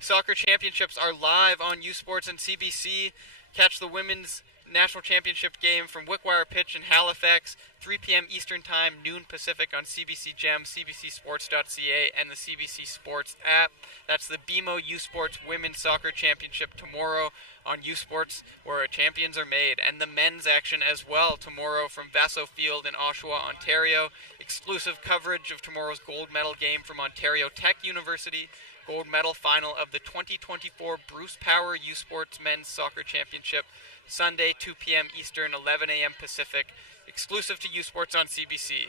Soccer Championships are live on U Sports and CBC. Catch the Women's National Championship game from Wickwire Pitch in Halifax, 3 p.m. Eastern Time, noon Pacific on CBC Gem, cbcsports.ca, and the CBC Sports app. That's the BMO U Sports Women's Soccer Championship tomorrow on U Sports, where champions are made, and the men's action as well tomorrow from Vasso Field in Oshawa, Ontario. Exclusive coverage of tomorrow's gold medal game from Ontario Tech University. Gold medal final of the 2024 Bruce Power U Sports Men's Soccer Championship, Sunday, 2 p.m. Eastern, 11 a.m. Pacific, exclusive to U Sports on CBC.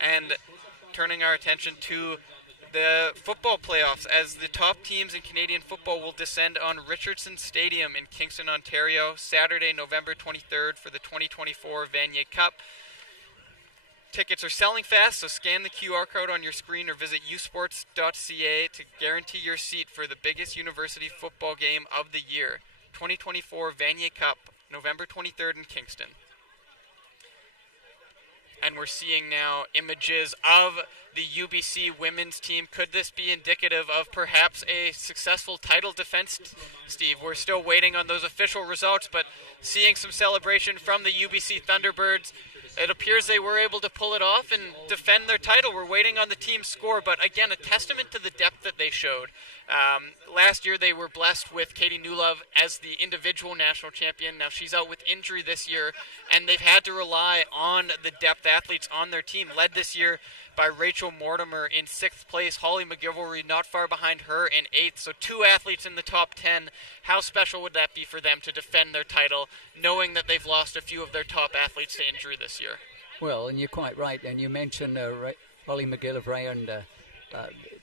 And turning our attention to the football playoffs, as the top teams in Canadian football will descend on Richardson Stadium in Kingston, Ontario, Saturday, November 23rd for the 2024 Vanier Cup. Tickets are selling fast, so scan the QR code on your screen or visit usports.ca to guarantee your seat for the biggest university football game of the year. 2024 Vanier Cup, November 23rd in Kingston. And we're seeing now images of the UBC women's team. Could this be indicative of perhaps a successful title defense, Steve? We're still waiting on those official results, but seeing some celebration from the UBC Thunderbirds, it appears they were able to pull it off and defend their title. We're waiting on the team score, but again, a testament to the depth that they showed. Last year, they were blessed with Katie Newlove as the individual national champion. Now she's out with injury this year, and they've had to rely on the depth athletes on their team, led this year by Rachel Mortimer in 6th place, Holly McGivory not far behind her in 8th. So 2 athletes in the top 10. How special would that be for them to defend their title, knowing that they've lost a few of their top athletes to injury this year? Well, and you're quite right. And you mentioned Holly McGillivray and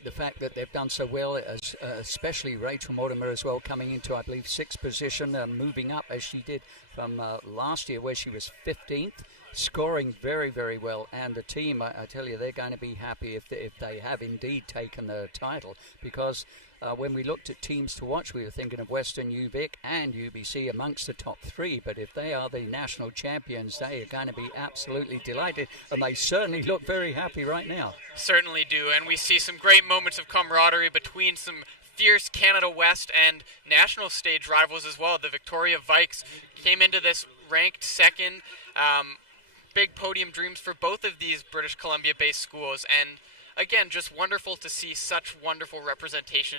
the fact that they've done so well, especially Rachel Mortimer as well, coming into, I believe, 6th position, moving up as she did from last year where she was 15th. Scoring very, very well, and the team, I tell you, they're going to be happy if they have indeed taken the title, because when we looked at teams to watch, we were thinking of Western UVic and UBC amongst the top 3, but if they are the national champions, they are going to be absolutely delighted, and they certainly look very happy right now. Certainly do, and we see some great moments of camaraderie between some fierce Canada West and national stage rivals as well. The Victoria Vikes came into this ranked 2nd. Big podium dreams for both of these British Columbia-based schools, and again, just wonderful to see such wonderful representation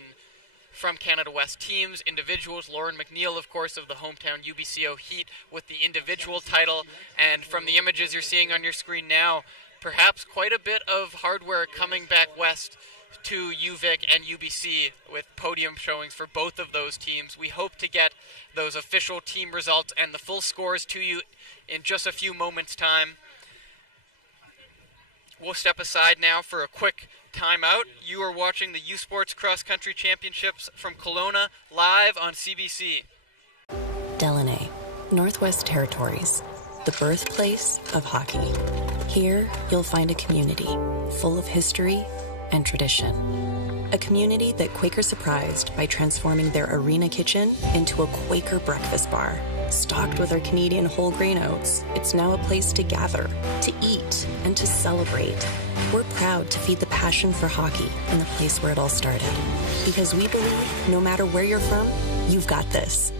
from Canada West teams, individuals. Lauren McNeil, of course, of the hometown UBCO Heat with the individual title, and from the images you're seeing on your screen now, perhaps quite a bit of hardware coming back west to UVic and UBC with podium showings for both of those teams. We hope to get those official team results and the full scores to you in just a few moments' time. We'll step aside now for a quick timeout. You are watching the U Sports Cross Country Championships from Kelowna live on CBC. Delaney, Northwest Territories, the birthplace of hockey. Here, you'll find a community full of history and tradition. A community that Quaker surprised by transforming their arena kitchen into a Quaker breakfast bar. Stocked with our Canadian whole grain oats, it's now a place to gather, to eat, and to celebrate. We're proud to feed the passion for hockey in the place where it all started. Because we believe no matter where you're from, you've got this.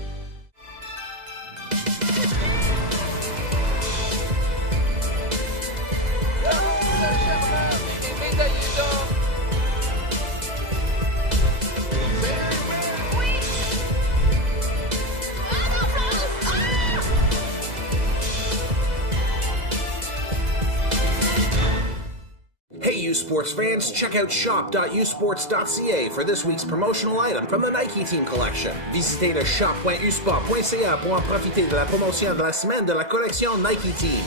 Hey U Sports fans, check out shop.usports.ca for this week's promotional item from the Nike Team Collection. Visitez le shop.usport.ca pour en profiter de la promotion de la semaine de la collection Nike Team.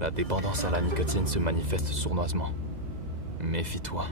La dépendance à la nicotine se manifeste sournoisement. Méfie-toi.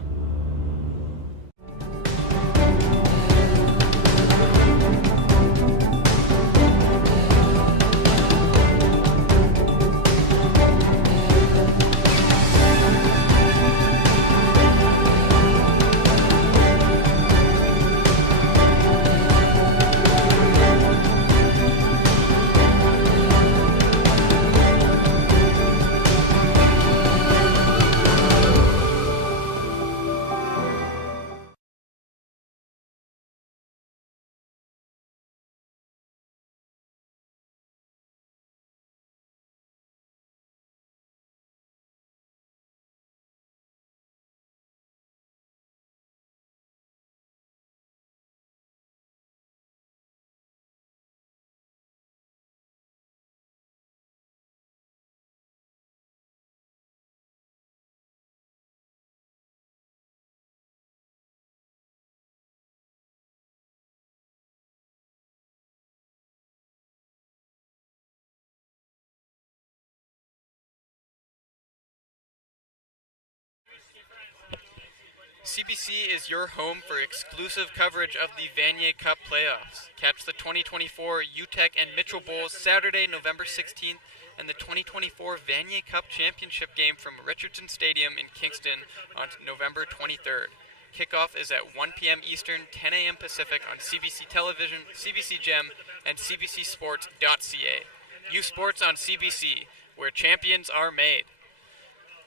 CBC is your home for exclusive coverage of the Vanier Cup playoffs. Catch the 2024 UTEC and Mitchell Bowls Saturday, November 16th, and the 2024 Vanier Cup Championship game from Richardson Stadium in Kingston on November 23rd. Kickoff is at 1 p.m. Eastern, 10 a.m. Pacific on CBC Television, CBC Gem, and CBCSports.ca. U Sports on CBC, where champions are made.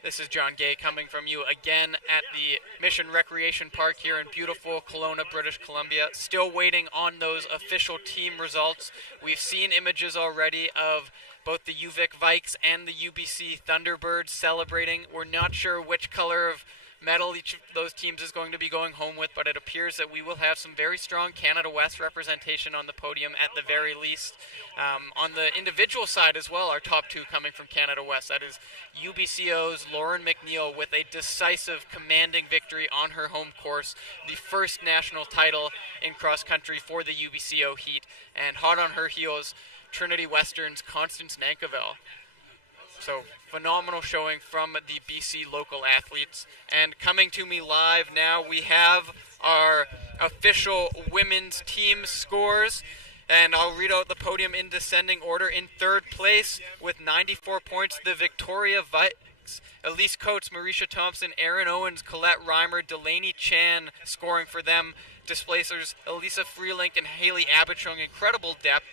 This is John Gay coming from you again at the Mission Recreation Park here in beautiful Kelowna, British Columbia. Still waiting on those official team results. We've seen images already of both the UVic Vikes and the UBC Thunderbirds celebrating. We're not sure which color of medal each of those teams is going to be going home with, but it appears that we will have some very strong Canada West representation on the podium at the very least. On the individual side as well, our top two coming from Canada West. That is UBCO's Lauren McNeil with a decisive, commanding victory on her home course, the first national title in cross country for the UBCO heat, and hot on her heels, Trinity Western's Constance Nankerville. So phenomenal showing from the BC local athletes. And coming to me live now, we have our official women's team scores. And I'll read out the podium in descending order. In third place with 94 points, the Victoria Vikes. Elise Coates, Marisha Thompson, Erin Owens, Colette Reimer, Delaney Chan scoring for them. Displacers Elisa Freelink and Haley Abitchung. Incredible depth.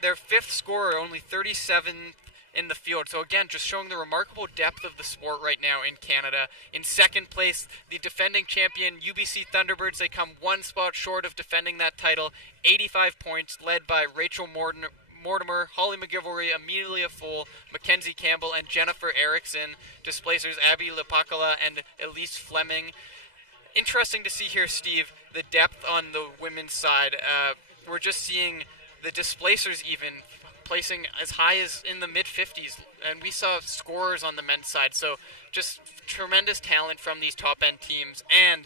Their fifth scorer, only 37th in the field. So again, just showing the remarkable depth of the sport right now in Canada. In second place, the defending champion UBC Thunderbirds. They come one spot short of defending that title. 85 points, led by Rachel Mortimer, Holly McGivory, Amelia Full, Mackenzie Campbell, and Jennifer Erickson. Displacers Abby Lepakala and Elise Fleming. Interesting to see here, Steve, the depth on the women's side. We're just seeing the displacers even placing as high as in the mid-50s, and we saw scorers on the men's side. So just tremendous talent from these top-end teams, and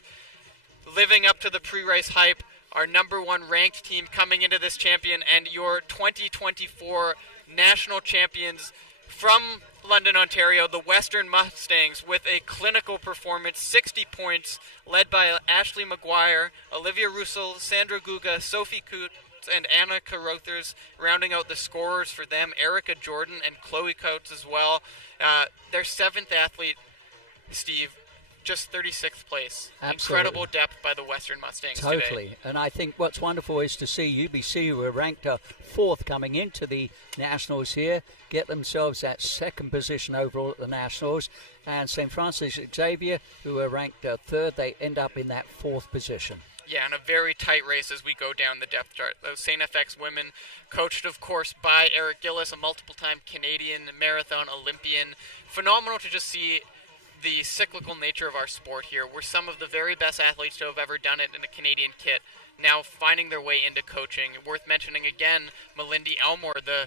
living up to the pre-race hype, our number one ranked team coming into this champion, and your 2024 national champions from London, Ontario, the Western Mustangs, with a clinical performance, 60 points, led by Ashley McGuire, Olivia Russell, Sandra Guga, Sophie Coote, and Anna Carothers, rounding out the scorers for them, Erica Jordan and Chloe Coates as well. Their seventh athlete, Steve, just 36th place. Absolutely. Incredible depth by the Western Mustangs Totally. today. And I think what's wonderful is to see UBC, who were ranked fourth coming into the Nationals here, get themselves that second position overall at the Nationals. And St. Francis Xavier, who were ranked third, they end up in that fourth position. Yeah, and a very tight race as we go down the depth chart. Those St. FX women, coached, of course, by Eric Gillis, a multiple-time Canadian marathon Olympian. Phenomenal to just see the cyclical nature of our sport here. We're some of the very best athletes to have ever done it in a Canadian kit, now finding their way into coaching. Worth mentioning again, Melindy Elmore, the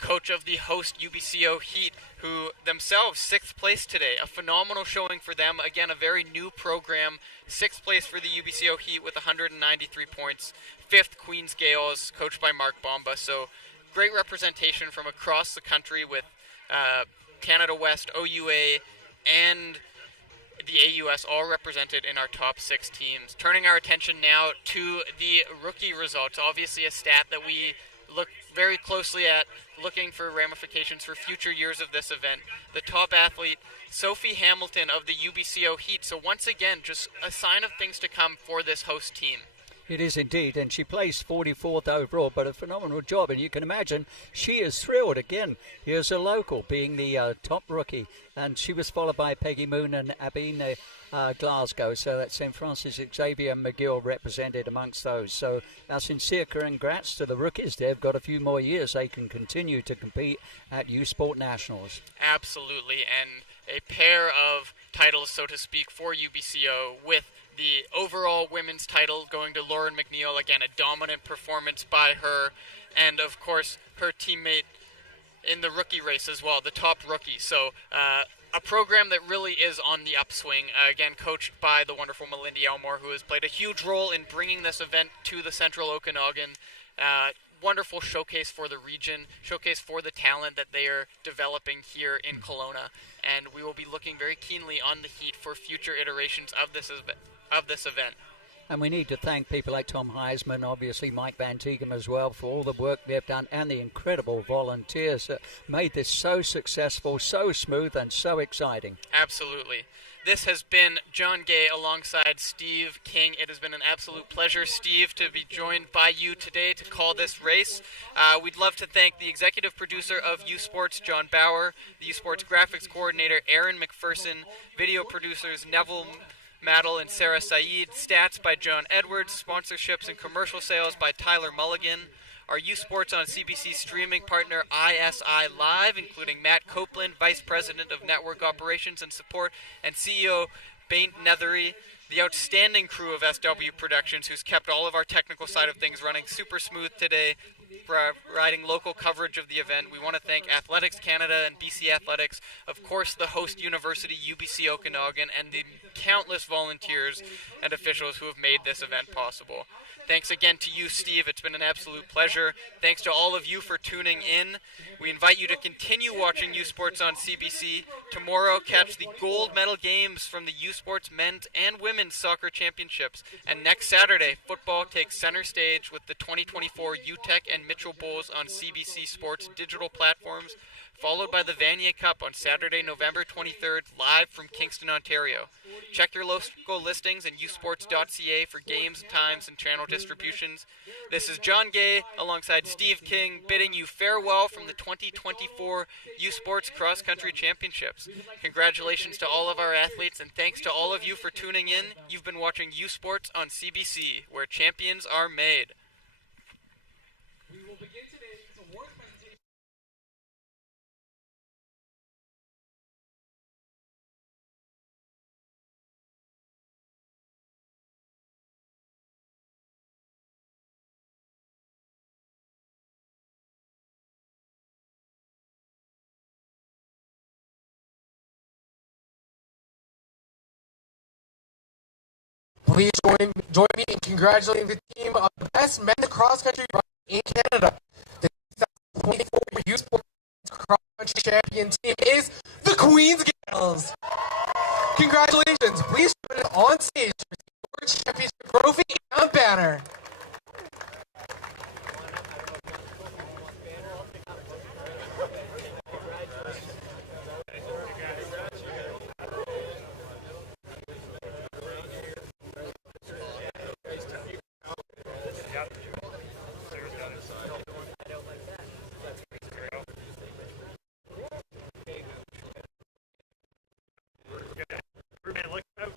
coach of the host UBCO Heat, who themselves 6th place today. A phenomenal showing for them. Again, a very new program. 6th place for the UBCO Heat with 193 points. 5th, Queen's Gales, coached by Mark Bomba. So great representation from across the country with Canada West, OUA, and the AUS all represented in our top 6 teams. Turning our attention now to the rookie results. Obviously a stat that we look very closely at, looking for ramifications for future years of this event. The top athlete, Sophie Hamilton of the UBCO Heat. So once again, just a sign of things to come for this host team. It is indeed, and she placed 44th overall, but a phenomenal job. And you can imagine she is thrilled. Again, here's a local being the top rookie, and she was followed by Peggy Moon and Abine Glasgow. So that's St. Francis Xavier McGill represented amongst those. So our sincere congrats to the rookies. They've got a few more years. They can continue to compete at U Sport Nationals. Absolutely, and a pair of titles, so to speak, for UBCO, with the overall women's title going to Lauren McNeil. Again, a dominant performance by her, and of course her teammate in the rookie race as well, the top rookie. So a program that really is on the upswing, again coached by the wonderful Melindy Elmore, who has played a huge role in bringing this event to the Central Okanagan. wonderful showcase for the region, showcase for the talent that they are developing here in Kelowna, and we will be looking very keenly on the Heat for future iterations of this event. And we need to thank people like Tom Heisman, obviously Mike Van Tegum as well, for all the work they've done and the incredible volunteers that made this so successful, so smooth, and so exciting. Absolutely. This has been John Gay alongside Steve King. It has been an absolute pleasure, Steve, to be joined by you today to call this race. We'd love to thank the executive producer of U Sports, John Bauer, the U Sports graphics coordinator, Aaron McPherson, video producers Neville Maddle and Sarah Saeed, stats by John Edwards, sponsorships and commercial sales by Tyler Mulligan, our U Sports on CBC streaming partner ISI Live, including Matt Copeland, Vice President of Network Operations and Support, and CEO Baint Nethery, the outstanding crew of SW Productions, who's kept all of our technical side of things running super smooth today, providing local coverage of the event. We want to thank Athletics Canada and BC Athletics, of course the host university UBC Okanagan, and the countless volunteers and officials who have made this event possible. Thanks again to you, Steve. It's been an absolute pleasure. Thanks to all of you for tuning in. We invite you to continue watching U Sports on CBC. Tomorrow, catch the gold medal games from the U Sports men's and women's soccer championships. And next Saturday, football takes center stage with the 2024 UTEC and Mitchell Bowls on CBC Sports digital platforms, followed by the Vanier Cup on Saturday, November 23rd, live from Kingston, Ontario. Check your local listings and usports.ca for games, times, and channel distributions. This is John Gay alongside Steve King bidding you farewell from the 2024 U Sports Cross Country Championships. Congratulations to all of our athletes, and thanks to all of you for tuning in. You've been watching U Sports on CBC, where champions are made. We will begin today's award presentation. Please join me in congratulating the team of the best men's cross country runners in Canada. The 2024 U Sports Cross Country Champion team is the Queen's Gals. Congratulations! Please join us on stage for the World Championship trophy and banner. Everybody look out.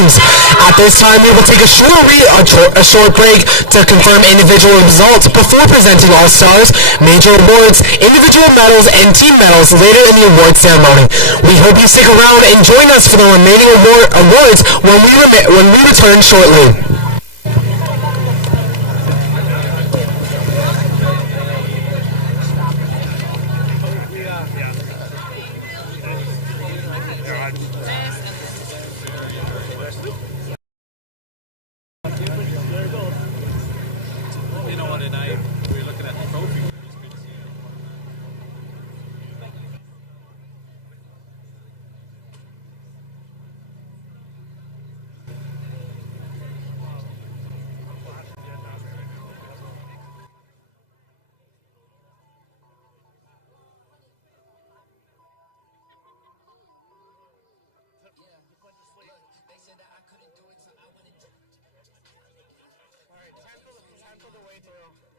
teams. At this time, we will take a short break to confirm individual results before presenting All-Stars, major awards, individual medals, and team medals later in the award ceremony. We hope you stick around and join us for the remaining awards when we return shortly. You know what, tonight we're looking at the trophy. Time for the way through.